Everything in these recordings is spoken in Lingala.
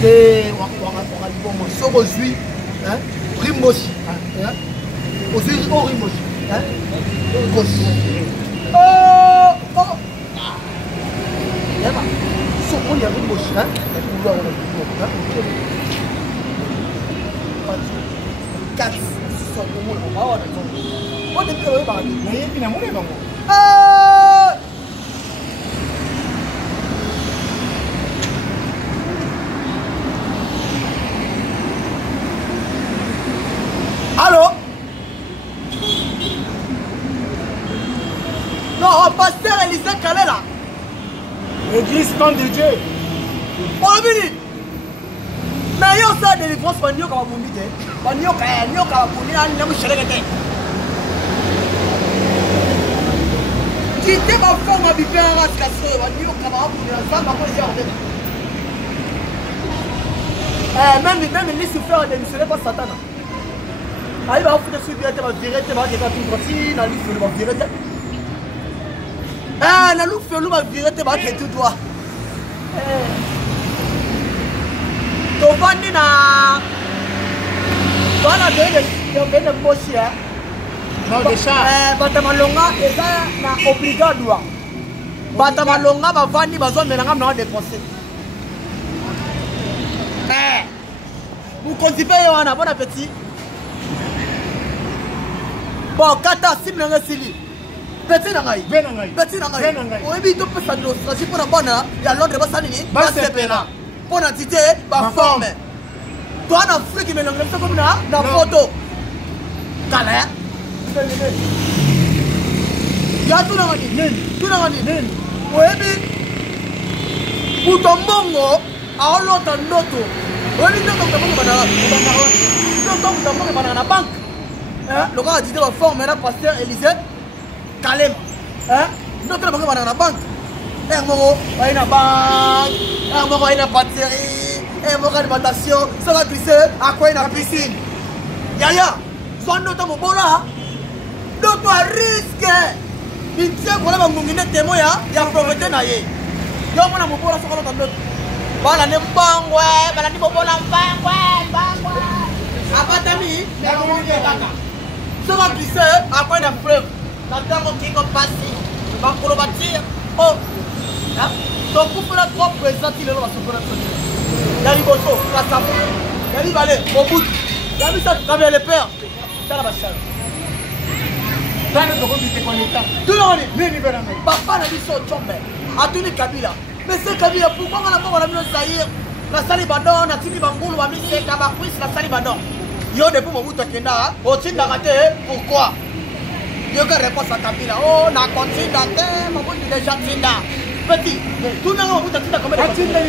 te wakalibomo soko ozwi rimoshi ozwi o rimoshi koshi yaba soko ya rimoshi kati soko mona bawana on est peu ba mais bina mona bango allô? Non, pasteur Élisée Kalé là. Église comme de Dieu. On le dit. Mais il y a ça de délivrance pour nous comme vous dites. Pour nous comme vous dites, nous sommes chez qui était ma femme à vivre en race cassée. Nous sommes comme vous dites, ça m'a posé en tête. Même les souffreurs ne seraient pas Satan. Aí vai fazer subir até a direita, vai chegar tudo assim, na luz vai direita. Na luz vai direita, vai que tudo lá. Tô vendo na dele, eu vendo mochi não deixar. Bata malonga, eza na obrigado lá. Bata malonga, bavani, bazon melanga não dépenser. Vous continuez on a bon appétit. Bon, kata sim nanga sili. Petit nangai. Petit nangai. Oyebi to pesa do stratégie pour la bonne ya Londres basani ni ba sepena. Pour la tité ba forme. Toi na Afrique mais nanga comme na photo. Kala. Ya tu nangani. Tu nangani. Oyebi Butombongo aolota ndoto. Oyebi ndoto kutombongo bana na banque. Le gars a dit de la forme, maintenant, pasteur Élisée Kalem. Nous avons dans la banque. Il y a une banque, il y a une batterie, il y a une alimentation, ça va glisser à quoi il y a une piscine. Yaya, soit nous sommes bon là. Nous sommes à risque. Il tient qu'on a un témoin, il y a un prophète. Il y a un bon là, ça va l'entendre. Voilà, les banques, voilà, les bonbons, Abatami, mais comment il y a ça va glisser à quoi il y a fleuve. Quand qui va passer, va pour le bâtir. Oh, donc pour faire trois présents, il est là sur le il y a Liboso, Kassamo, il y a Libalé, Mobout, il y a mis ça, il y a les pères. Ça la bâche. Tout le monde dit, papa n'a dit ça au Tchombe, à tout le Kabila. Mais c'est Kabila, pourquoi on a pas mis le Zahir, la Salibadon, la Tili Bangoul, la Missé, Kabakwis, la Salibadon. Yo depuis mon bout de Kenda, au Tinda raté, pourquoi? Yo qui répond à Kabila, oh, na continue d'attendre, mon bout déjà Tinda. Petit, tout le monde a Tinda combien de conteneurs?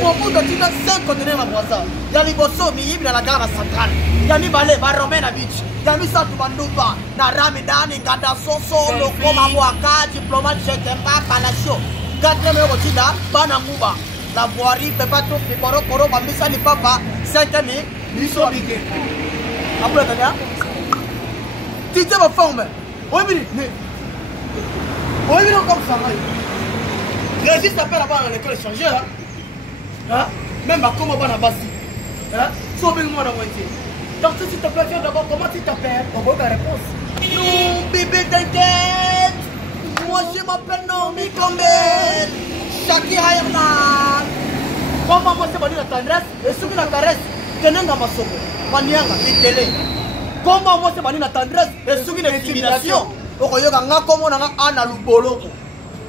Mon bout de Tinda 5 conteneurs à Boisa. Il y a Liboso, Mihib, la gare centrale. Il y a Nibale, Baromena Beach. Il y a Misatu Banduba, Naramidani, Gadasoso, Lokoma Waka, diplomate, Chetemba, Palacio. 4e au Tinda, Banamouba. La voirie, Pepato, Piporo, Koro, Bambisa, ni papa, 5e, Miso Bigé. Après, tu sais ma forme. Oui, mais. Oui, mais comme ça. Régis t'appelle là-bas à l'école échangeur. Même à comment on a basé. Sauve-moi dans moitié. Donc, si tu te plaît, d'abord, comment tu t'appelles? On voit la réponse. Non, bébé, t'inquiète. Moi, je m'appelle Naomi Campbell. Shakira Hernan. Comment moi c'est la tendresse et celui la caresse. Tenez dans ma somme. Manianga, télé. Comment moi c'est la tendresse et celui l'intimidation. Okoyoga comment on a Anna Lubolo.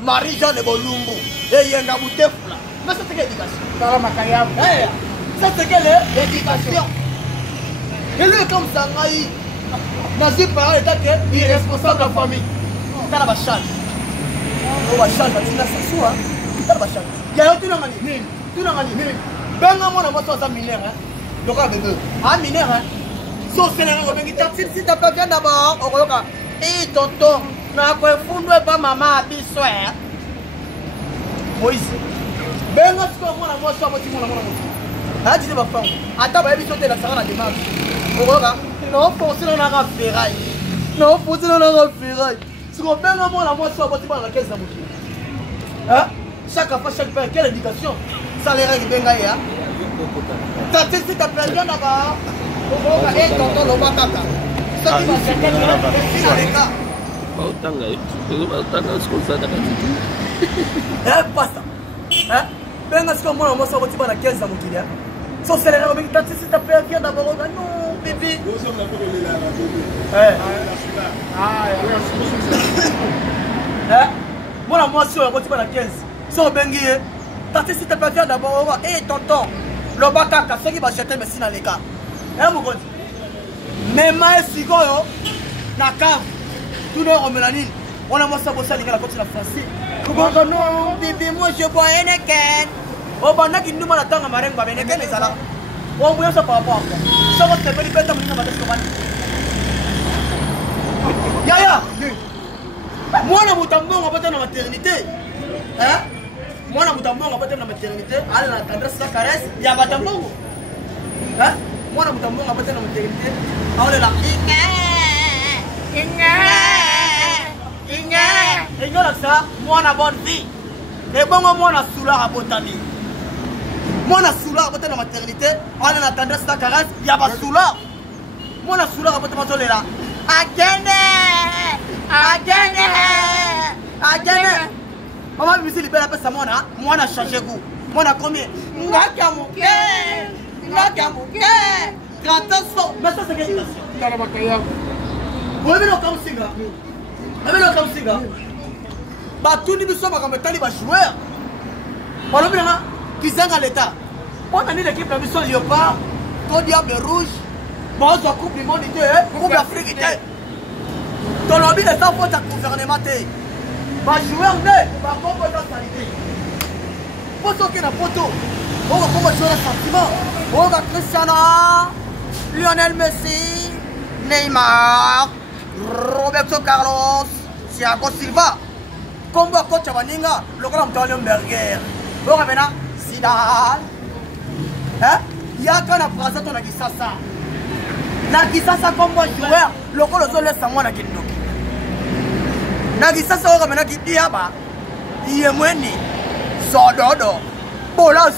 Marie-Jeanne Bolumbu. Et Yenga Boutefla. Mais c'est quelle éducation? Ça c'est quelle éducation? Et lui comme ça, Nazi par l'état qu'il est responsable de la famille. T'as la bachane. On va changer, tu n'as pas ça. Il y a tout le monde. Tout le monde. Ben, moi, on a un mineur. Donc, un mineur. Sauf que si tu peux bien d'abord, on regarde. Et tonton, on a pas maman à bissoir. Moïse. Ben, moi, je dis ma femme. Attends, je vais sauter la salle à la démarche. On regarde. Non, pour ça, on a un ferraille. Non, pour ça, on a un ferraille. Si on fait un moment, la moitié, on va te la caisse d'un bouquet. Chaque fois, chaque père, quelle éducation? salaire qui benga ya tati si ta plaisir d'abord oka et tonton loba kaka ça qui va se faire dans les cas bautanga bautanga sikoza na katiti pasta benga siko mwana moso ko tiba na 15 ans mokilia so salaire avec tati si ta plaisir d'abord non bébé mwana moso ko tiba na 15 so bengi tati si ta plaisir d'abord et tonton loba kaka soki ba jeter merci na les cas mokonzi mema esikoyo na cave tout le romelanine on a moi ça bossa linga la côté la français comment non bébé moi je bois Heineken o bana ki nduma na tanga marengo ba Heineken ezala o buya ça par rapport ça va te beli beta mlinga ba tesko bani ya moi na mutambongo bata na maternité moi na mutambongo bata na maternité ala na tendresse sa caresse ya batambongo moi na mutambongo bata na maternité ala la Inga ça, moi na bonne vie. Et bon moi na soulard à botami. Moi na soulard à na maternité, on a tendresse sa caresse, il y a pas soulard. Moi na soulard à botami to là. Again. Maman me dit libérer pas ça moi na changer goût. Moi na combien? Ngaka moké. 30 ans. Mais ça c'est quelle situation? Oui, mais comme siga. Bah tout le monde sont comme tali ba joueur. Voilà bien qui sont à l'état. On a une équipe de mission Léopard, Côte Diable Rouge, bon on coupe du monde coupe l'Afrique. Dans le but de ça faut ta gouvernement té. Ba joueur né, ba combo dans qualité. Poto qui na poto. On va combo sur le sentiment. On va Cristiano, Lionel Messi, Neymar, Roberto Carlos, Thiago Silva, combo coach Abaninga, le grand Antonio Berger. Bon, maintenant, Zidane. Il y a qu'un après ton Nagisasa. Nagisasa combo joueur, le grand Ozo laisse à moi Nagindoki. Nagisasa, on va qui dit Aba, Yemweni, Sododo, Bolos.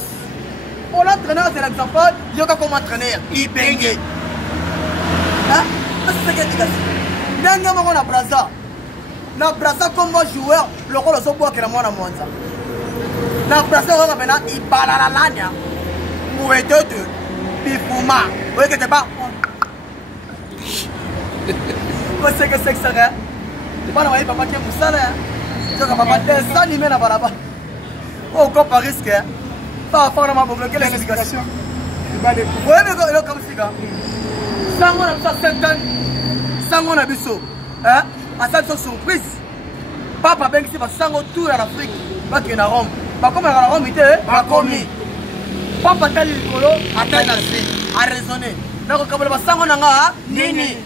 Pour l'entraîneur, c'est l'exemple, il y a comme entraîneur, Ibenge. C'est ce que tu dis. Nanga na Braza. Na Braza comme joueur, le rôle de bois que la mona monza. Na Braza on va maintenant il parle à la lania. Moueto de Bifuma. Vous voyez que c'est pas. Qu'est-ce que c'est que ça? Pas na papa qui est musala. Je ka papa descend ni na balaba. Oh ko pas risque. Pas faire ma bloquer l'explication. Oui mais il comme ça. Ça on a ça 7 ans. Sango na biso à cette surprise papa ben qui va sango tour en Afrique va que na Rome pas comme na Rome était pas commis papa tali likolo atteindre à raisonner na ko kabela sango na nga nini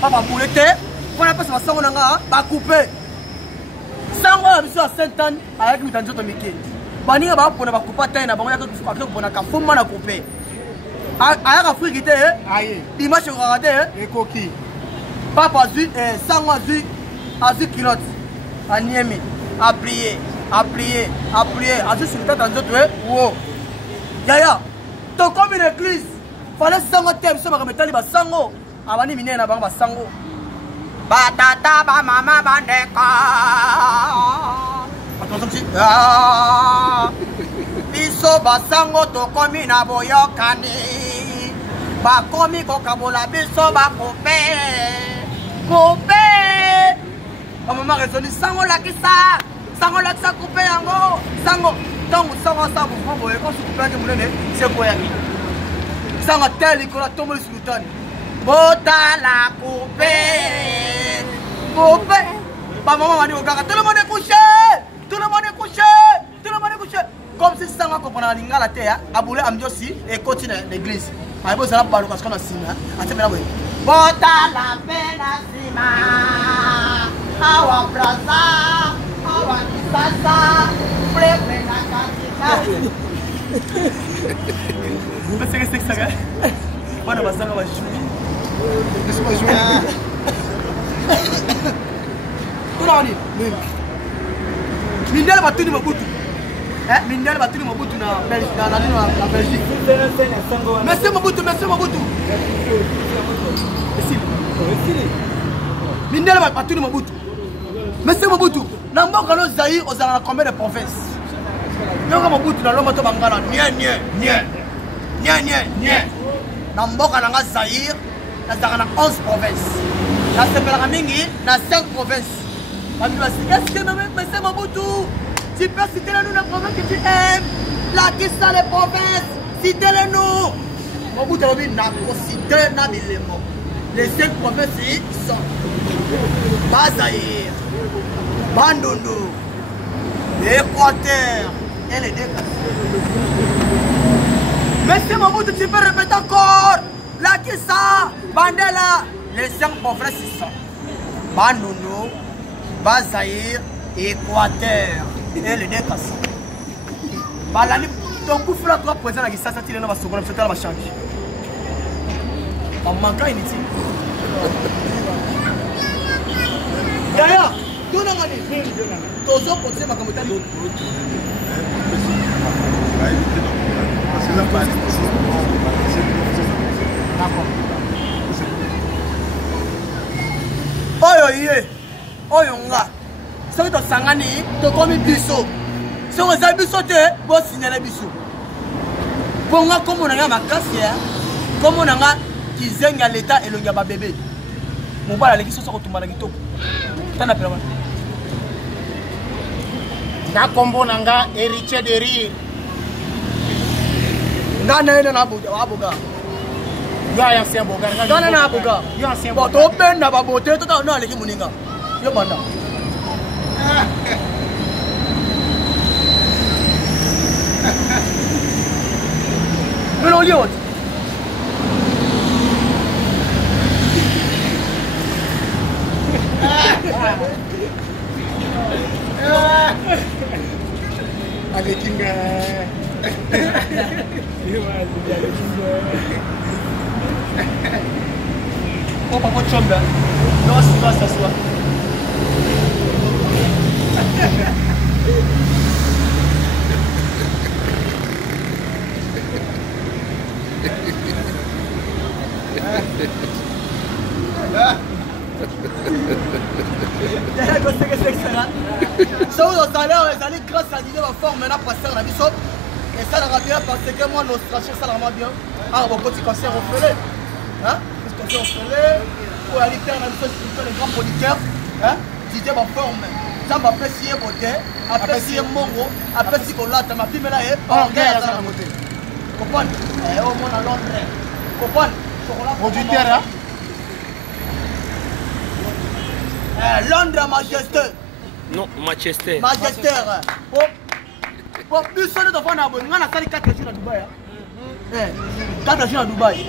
papa boulete on appelle ça sango na nga ba couper sango na biso à 7 ans avec mitanzo to mike baninga ba pona ba couper tena na bango ya ko pona ka fuma na couper à Afrique était aïe image ko raté et coquille papa a vu a vu kilote a niemi a plié a vu sur le tête dans d'autres wow yaya to comme une église fallait sango thème so ba metali ba sango abani minene na ba sango ba tata ba mama ba ndeka attention biso ba sango to comme na boyokani ba komi ko kabola biso ba couper Coupé! Maman raisonne, sango la coupé yango, sango, tant sango ça vous prend quand vous coupez que vous l'avez, c'est quoi yaki? Sango tel il colle tombe sur le tonne. Bota la coupé, coupé. Maman m'a dit au gars, tout le monde est couché. Comme si sango comprend la linga la terre, aboulé amdiosi et continue l'église. Mais bon ça n'a pas le parce qu'on a signé. Attends mais là Bota la pena sima, awa braza, awa kisasa, prebe na katika. Mas c'est que ça, Bwana basanga ba jouer. Qu'est-ce qu'on joue? Tout là on est. Mindela batuni mabutu. Mindele batuni Mobutu na Belgique. Monsieur Mobutu. Mindele batuni Mobutu. Monsieur Mobutu, na mboka no Zaïre ozala na combien de provinces? Nyonga Mobutu na lomoto bangala nie. Na mboka na Zaïre na zaka na 11 provinces. Na sepelaka mingi na 5 provinces. Est-ce que Monsieur Mobutu, tu peux citer nous les provinces que tu aimes? Là qui sont les provinces? Citez-les nous. Mobutu a dit n'a pas cité na bilemo. Les 5 provinces sont Zaïre, Bandundu, l'Équateur et les Décas. Monsieur Mobutu, tu peux répéter encore? Là qui ça? Bandela. Les 5 provinces sont Bandundu, Zaïre, Équateur et les Décas. Balani, ton coup fera 3 présents à Gissa, ça tire dans la seconde, c'est là va changer. En manquant inutile. D'ailleurs, tout le monde dit, tous autres conseils ma communauté. D'accord. Oyo nga. Soki to sangani, to komi biso. Soki za biso te, bo signale biso. Ponga komo na nga makasi ya. Komo na nga kizenga leta elonga ba bébé. Mobala leki soso kotumba na kitoko. Tana pela. Na kombo na nga héritier de rire. Nga na na aboga. Yo ancien boga. Nga na aboga. Yo ancien boga. To benda ba bote to na leki muninga. Yo banda. Pero yo. Alekinga. Oh, papa chomba. Non, c'est pas ça soit. Ça vous allez grâce à l'idée de forme maintenant passer la mission et ça va bien parce que moi nos stratégies ça va bien. Ah bon petit concert au fêlé. Hein? Petit concert au fêlé pour aller faire la mission sur les grands producteurs. Hein? L'idée va forme. Ça m'a apprécié beauté, apprécié mongo, apprécié qu'on l'a ma pime là et on regarde ça la beauté. Comprendre? Et au moins à Londres. Comprendre? Producteur hein? Londres Majesté. Non, Manchester. Majesté. Bon, plus seul de faire un abonnement, on a fait 4 jours à Dubaï. 4 jours à Dubaï.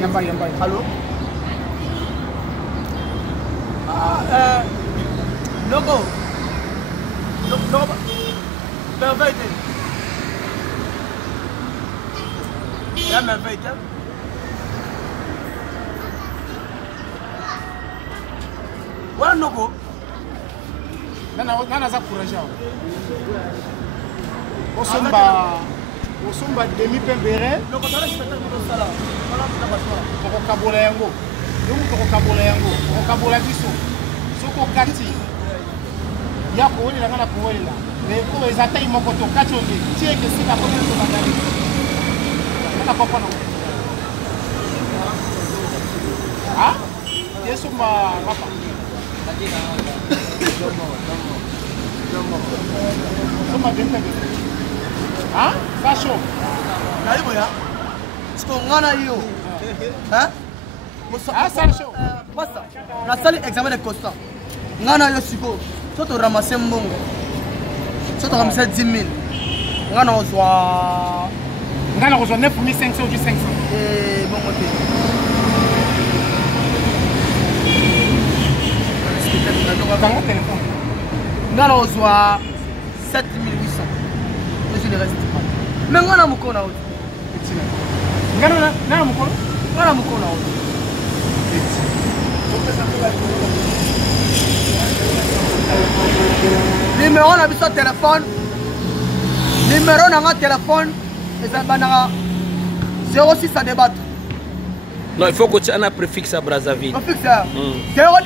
Yamba. Allô? Logo. Merveille. Il y a merveille. Voilà, Nogo. Nana za courage. Osomba demi pembere. Logo tala spectacle de sala. Voilà na baswa. Toko kabola yango. Yomu toko kabola yango. Toko kabola biso. Soko kati. Ya ko weli ngana ko weli la. Mais ko ezata imoko to kati onge. Tie ke sika ko to magari. Na papa na. Ah? Yesu ma papa. Soma dente. Ah? Fasho. Naibu ya. Siko ngana hiyo. Hein? Ah, Sancho. Passa. Na sali examen de constat. Ngana yo siko. Soto ramasser mbongo. Soto ramasser 10 000. Ngana ozwa 9,500 ou 500. Bon côté. Dans téléphone. Ngana ozwa 7 800. Je le reste. Mais ngana mukona oti. Ngana mukona? Ngana mukona oti. numéro na biso téléphone numéro na nga téléphone ezalaka 06 à débattre. Non, il faut que tu aies un préfixe à Brazzaville. Préfixe 0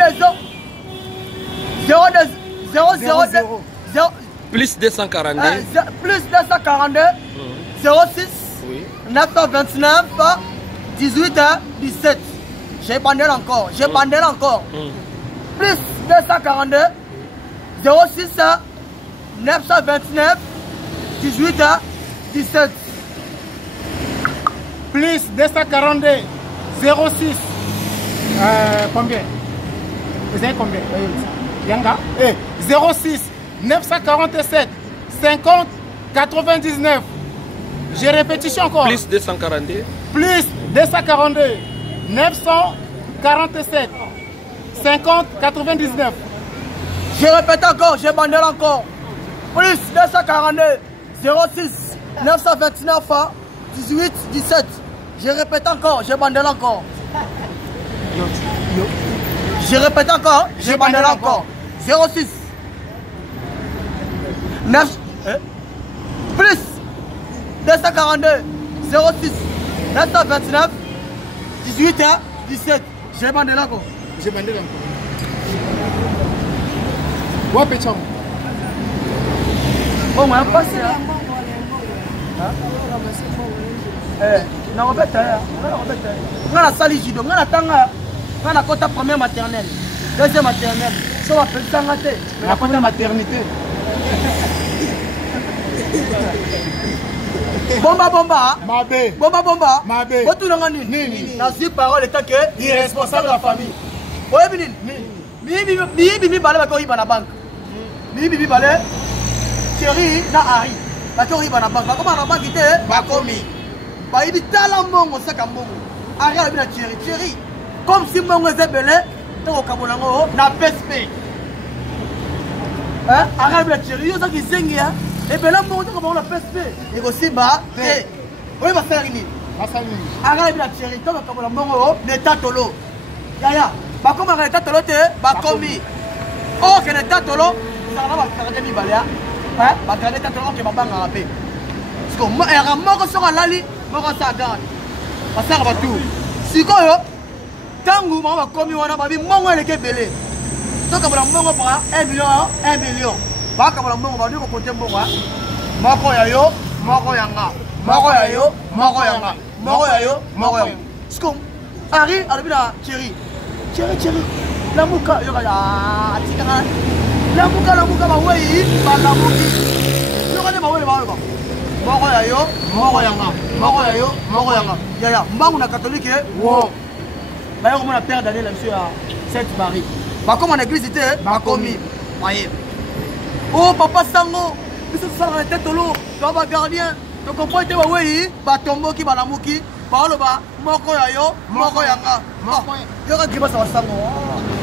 plus 242 plus 242 06 929 18 17. J'ai bandé encore. Plus 242 06 929 18 17. Plus 242 06 combien? Vous avez combien? Yanga 06 947 50 99. J'ai répétition encore. Plus 242 plus 242 947 50 99. Je répète encore, j'ai bandé encore. Plus 242 06 929 18 17. Je répète encore, j'ai bandé encore. Je répète encore, j'ai bandé encore. 06 9 plus 242 06 929 18 17. J'ai bandé encore. J'ai bandé encore. Ouais, péchon. Oh, moi, pas ça. Non, on va faire. On a sali judo. On a tanga. On a côté première maternelle. Deuxième maternelle. Ça va faire tanga té. La première maternité. Bomba. Mabé. Bomba. Mabé. Botou nanga nini. Na si parole tant que irresponsable de la famille. Oye binini. Mi balé ba ko iba na banque. Mi balé. Chéri na Ari. Ba ko iba na banque. Ba ko na banque ité ba komi. Ba ibi tala mongo saka mongo. Ari abi na chéri. Comme si mongo ezebele to kabolango na PSP. Hein? Ari abi na chéri yo saki zengi ya. Et bien là, on va la PSP. Et aussi, oui, va faire une. Arrête la chérie, tu vas comme la mongo, l'état tolo. Yaya, bah comme l'état tolo, bah comme. Oh, que l'état tolo, ça va garder mi balia. Hein? Bah garder l'état tolo, que ma banque a rappelé. Parce que moi, elle a mort sur la lali, mort sa garde. Bah ça va tout. Si quoi, tangu, maman, comme on a pas vu, mongo, elle est belé. Donc, on va mongo pour 1 million. Baka bala mbongo badi ko kote mbongo moko ya yo moko yanga moko ya yo moko yanga moko ya yo moko yanga skom ari alibina chéri la muka yo ya atika la muka ba wei ba la muki yo ka ba wei ba moko ya yo moko yanga moko ya yo moko yanga ya mbangu na catholique wo ba yo comme na père Daniel monsieur à Sainte-Marie ba comme en église était ba komi voyez. Oh papa sango, biso sala na tête lo, to ba gardien, to comprends te ba wei, ba tombo ki ba lamuki, ba lo ba moko ya yo, moko ya nga. Moko yo ka giba sa sango.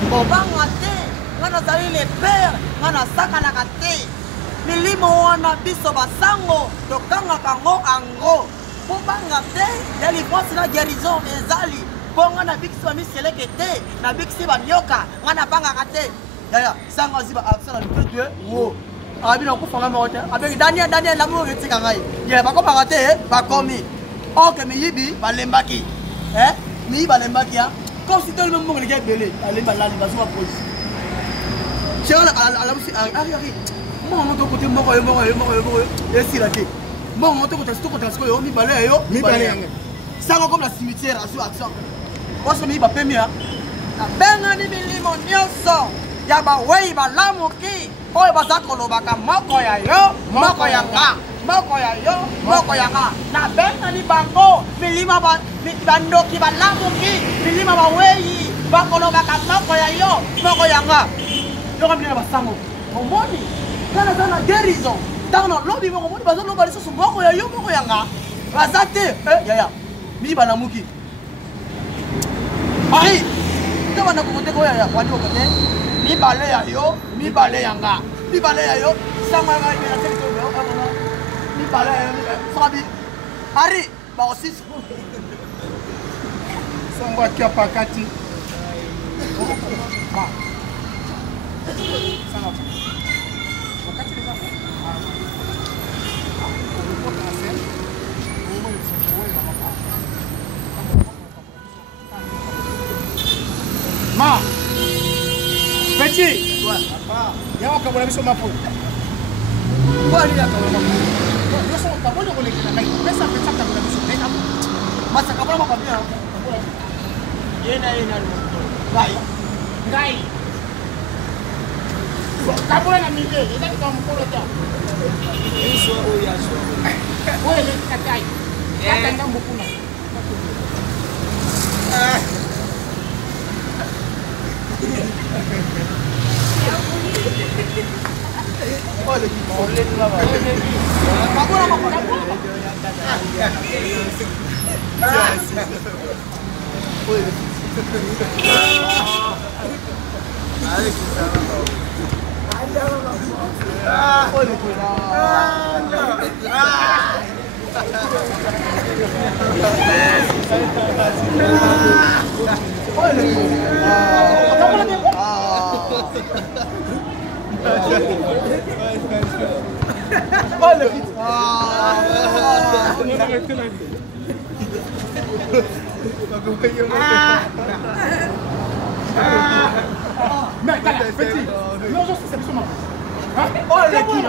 Bo banga te, ngana zali le père, ngana saka na kate. Milimo wana biso ba sango, to kanga kango ango. Bo banga te, ya li pense la guérison ezali. Bo ngana bikisi ba miseleke te, na bikisi ba nyoka, ngana banga kate. Yaya, sanga ziba absala lukete wo. Abina ko fanga mo hotel. Avec Daniel l'amour etika ngai. Ye ba ko parate ba komi. O ke mi yibi ba lembaki. Mi ba lembaki ya. Comme si tout le monde ngi belé, alemba la ba so pose. Chéra ala musi ari. Mo to côté mo ko et si la té. Mo to côté sto côté yo mi balé yo. Mi balé. Sanga comme la cimetière aso action. O so mi ba pemia. Benga ni milimo nyonso. Ya ba wei ba lamuki oyo bazakolobaka moko ya yo moko ya nga moko ya yo moko ya nga na bengani bango milima bandoki balamuki milima bawei bakolobaka moko ya yo moko ya nga yoka milina basango omoni kana zana guérison tano lobi moko moni bazoloba lisusu moko ya yo moko ya nga baza te yaya mi balamuki ari to bana kokote ko yaya wani kokote mi balé ya yo, mi balé yanga, mi balé ya yo, sama nga ina tele to yo, mi balé ya yo, sabi, ari, ba aussi. Sangwa kia pakati. Sangwa. Wakati okabola biso mapo. Kwani ya kabola. Yoso kabolo kolekela kai. Pesa pesa kabola biso. Masa kabola mapapia. Yena Gai. Kabola na mille. Ita kwa mkolo ta. Isso oya so. Oye le katai. Kata ndambo kuna. Olha que olha lá. Acabou na mão. Olha aqui,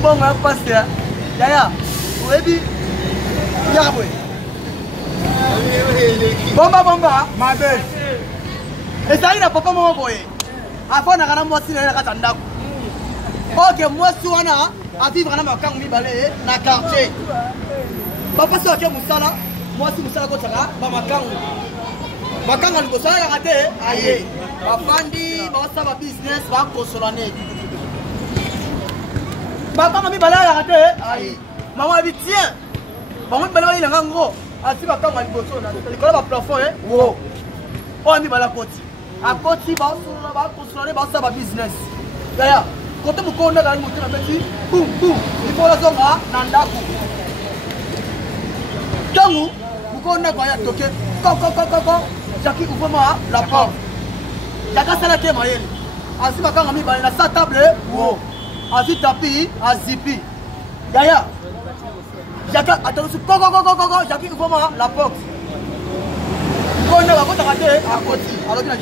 Bom, eu passei. Yaya, o Ebi, Yahweh. Bomba, my bad. Essa aí na papa mama boy. Avant na kana mwasi na kata ndako. Ok, mwasi wana a vivre na makangu mibale na quartier. Papa so ke musala, mwasi musala ko tsaka ba makangu. Makangu ni kosala ya kate aye. Bafandi ba saba business ba kosolane. Papa mibale ya kate aye. Maman dit tiens. Maman mibale ina ngango. Asi ba kama liboso na likolo ba plafond wo. O mibale koti. Akoti ba kosolane ba saba business. Yaya, kote mukonda ga mutu na beti. Boum boum. Ifola zonga na ndako. Tangu mukonda ga ya toke. Ko. Jackie ouvre-moi la porte. Jacques sala ke mayele. Asi ba kama mibale na sa table wo. Asi tapi, azipi. Yaya. Jacques attends go. Jackie ouvre-moi la porte. Mukonda ga kota kate akoti. Alors na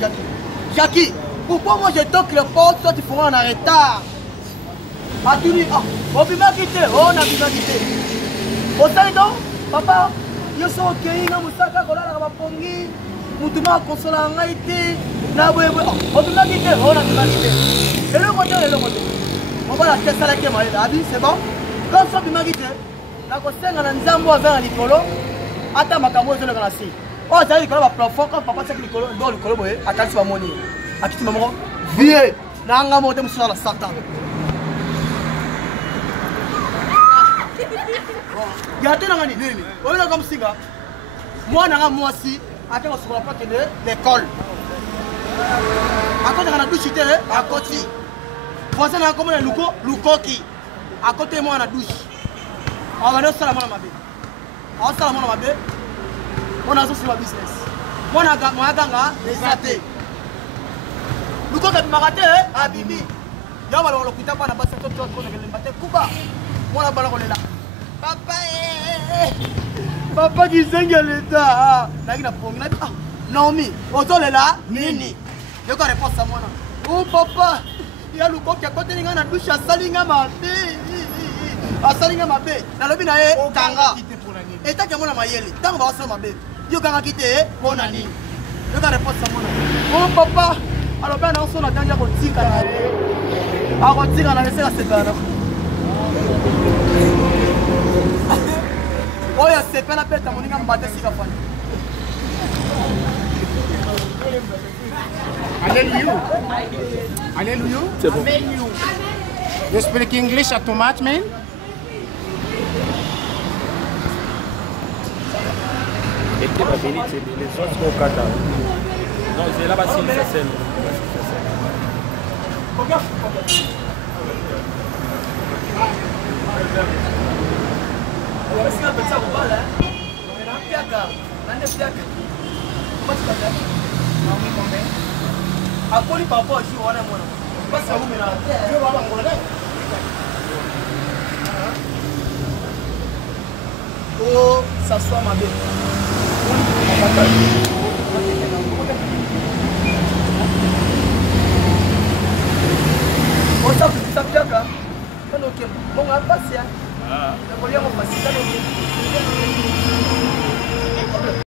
Jackie, pourquoi moi je toque les portes, toi tu feras en retard? Atuni, on peut pas quitter, on a pu quitter. Au donc, papa, je suis ok, na musaka kola na bapongi, mutuma konsola ngaite, na boye, on peut pas quitter, on a pu quitter. Et le côté. On va la tête à la caméra, c'est bon? Quand ça peut pas quitter, na kosenga na nzambo avec un likolo, ata makambo zo na kanasi. Oh, ça dit que là, plafond, quand papa sait que le colo, attends, tu vas mourir. À qui tu m'as mort? Vieux, n'a monté sur la Satan. Il y a des gens qui disent, on est comme ça. Moi, moi aussi, attends, on se voit pas que l'école. À côté de la douche, à côté. Voisin, on a comme un Lukoki. À côté de moi, on a douche. On va aller sur la main à ma bébé. On va sur la main à ma bébé. On a sur la business. Moi, on a gagné les athées. Nous avons maraté à Bibi. Il y a un peu de temps pour Kuba. Moi, on a là. Papa qui s'est l'État. Naomi, on est là. Nini. Je vais répondre à moi. Oh, papa. Il y a le coq qui a côté de la douche à Salinga Mabé. À Salinga Mabé. Dans le binae, Tanga. Et tant que moi, ma yelle. Tant que moi, ma bébé. Je vais quitter mon ami. Je vais répondre à moi. Oh, papa. Alors, ben, on s'en a gagné à retirer. À retirer, on a laissé la séparation. oyo sepela peta moninga mbate sika fani. Alléluia. Alléluia. C'est bon. You speak English at too much, man? Et que la bénite, c'est les autres qui ont kata. Non, c'est là-bas, c'est ça scène. Akoli papa aussi wana mwana. Basa umela. Yo baba ngolele. Oh, ça soit ma belle. Oh, ça fait bien quand. Quand OK. Bon, on va passer. Ah. On va passer.